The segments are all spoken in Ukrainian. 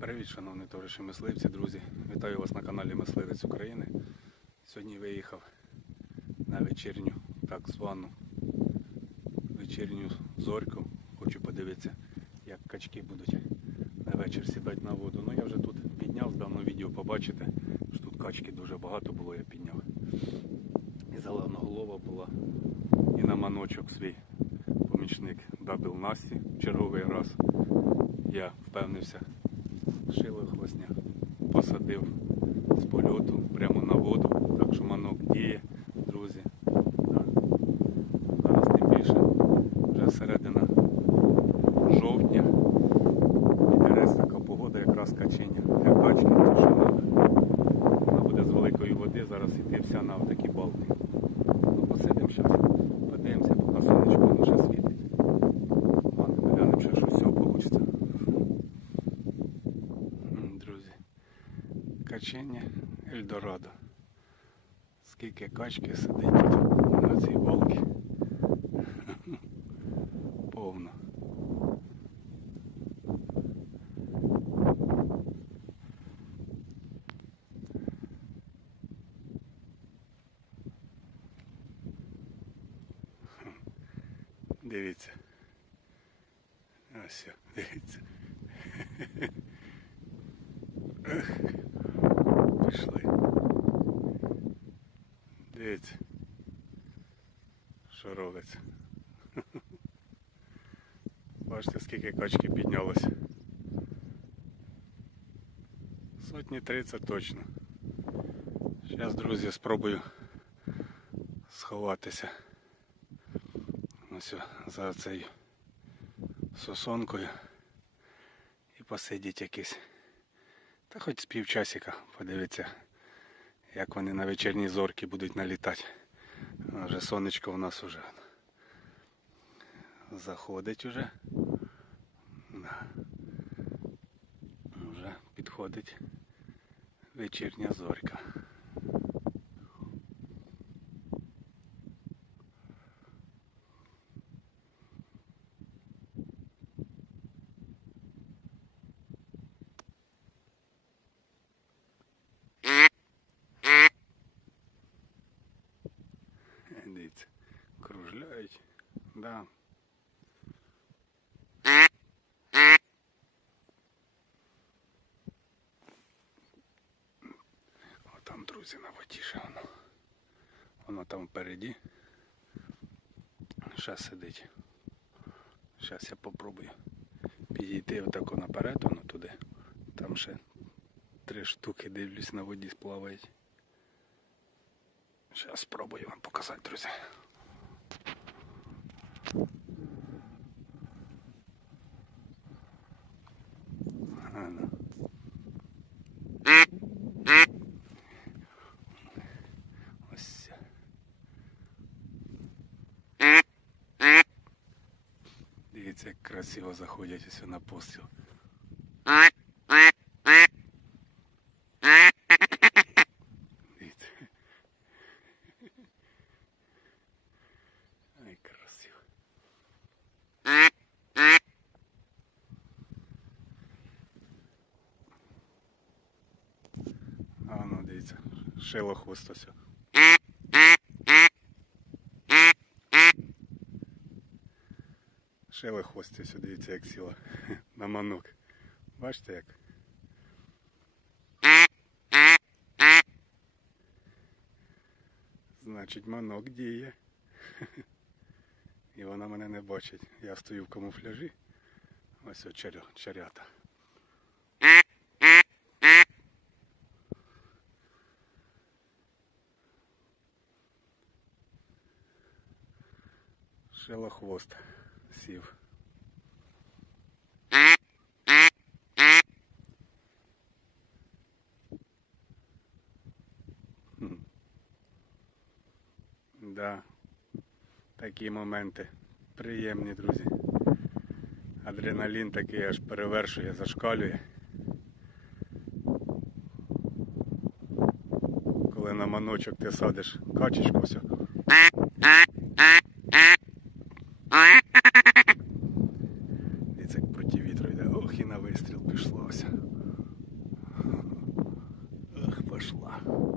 Привіт, шановні товариші мисливці, друзі. Вітаю вас на каналі Мисливець України. Сьогодні виїхав на вечірню, так звану вечірню зорьку. Хочу подивитися, як качки будуть вечір сідати на воду. Ну я вже тут підняв, давно відео побачите, що тут качки дуже багато було, я підняв. І зелена голова була, і на маночок свій помічник Дабл Насті черговий раз. Я впевнився, шило хвостня, посадив з польоту прямо на воду, так що манок діє, друзі. Так. Зараз тим більше вже середина жовтня. Інтерес така погода, якраз качення для качки, то що вона, вона буде з великої іти вся на такі балки. Ну, посидимо ще, подивимося, поки сонечко воно ще світить. Ладно, глянемо, що щось цього вийде. Друзі, качення Ельдорадо. Скільки качки сидить на цій балці. Дивіться. Ось, дивіться. Ех, Пішли. Дивіться. Що робиться. Бачите, скільки качки піднялося. Сотні 30 точно. Зараз, друзі, спробую сховатися. Ось за цією сосонкою і посидіть якийсь. Та хоч з півчасика подивитися, як вони на вечірні зорки будуть налітати. Вже сонечко у нас уже заходить уже. Вже підходить вечірня зорька. Дивіться, кружляють. Да. О, там, друзі, на воді ще воно. Воно там впереді. Ще сидить. Зараз я попробую підійти отако наперед, воно туди. Там ще три штуки дивлюсь на воді сплавають. Зараз спробую вам показати, друзі. Ну. Ось. Дивіться, як красиво заходять ось на постріл. Шило хвост ось. Шило хвост ось, дивіться, як сіла на манок. Бачите як? Значить, манок діє. І вона мене не бачить. Я стою в камуфляжі. Ось чаря- чарята. Шелохвост сів. Хм. Да. Такі моменти приємні, друзі. Адреналін такий аж перевершує, зашкалює. Коли на маночок ти садиш качечку все. Пошла.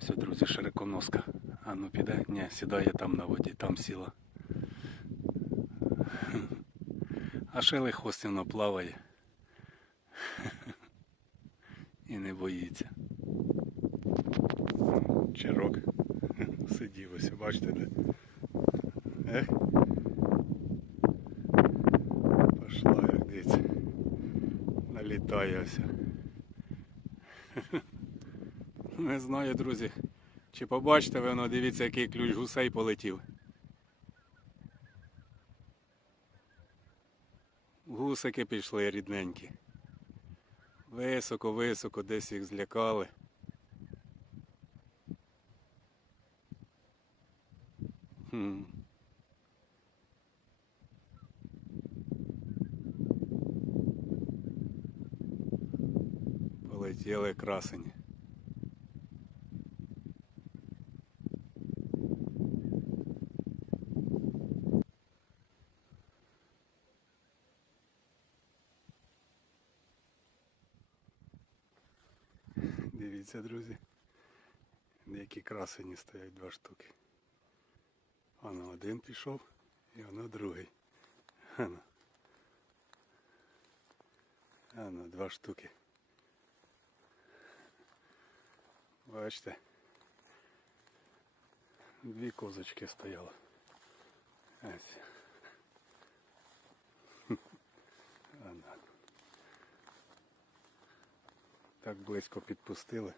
Все, друзі, широконоска. А ну піде? Ні, сідає там на воді, там сіла. А шелий хвостівно плаває. І не боїться. Чирок сидів ось, бачите, де? Ех. Пошла, як дивіться. Налітає. Не знаю, друзі. Чи побачите ви, воно, дивіться, який ключ гусей полетів. Гусики пішли рідненькі. Високо-високо десь їх злякали. Хм. Полетіли красені. Дивіться, друзі. Деякі красені стоять два штуки. Воно один пішов і воно другий. Ано. Ано, два штуки. Бачите. Дві козочки стояло. Ось. Так близько підпустили.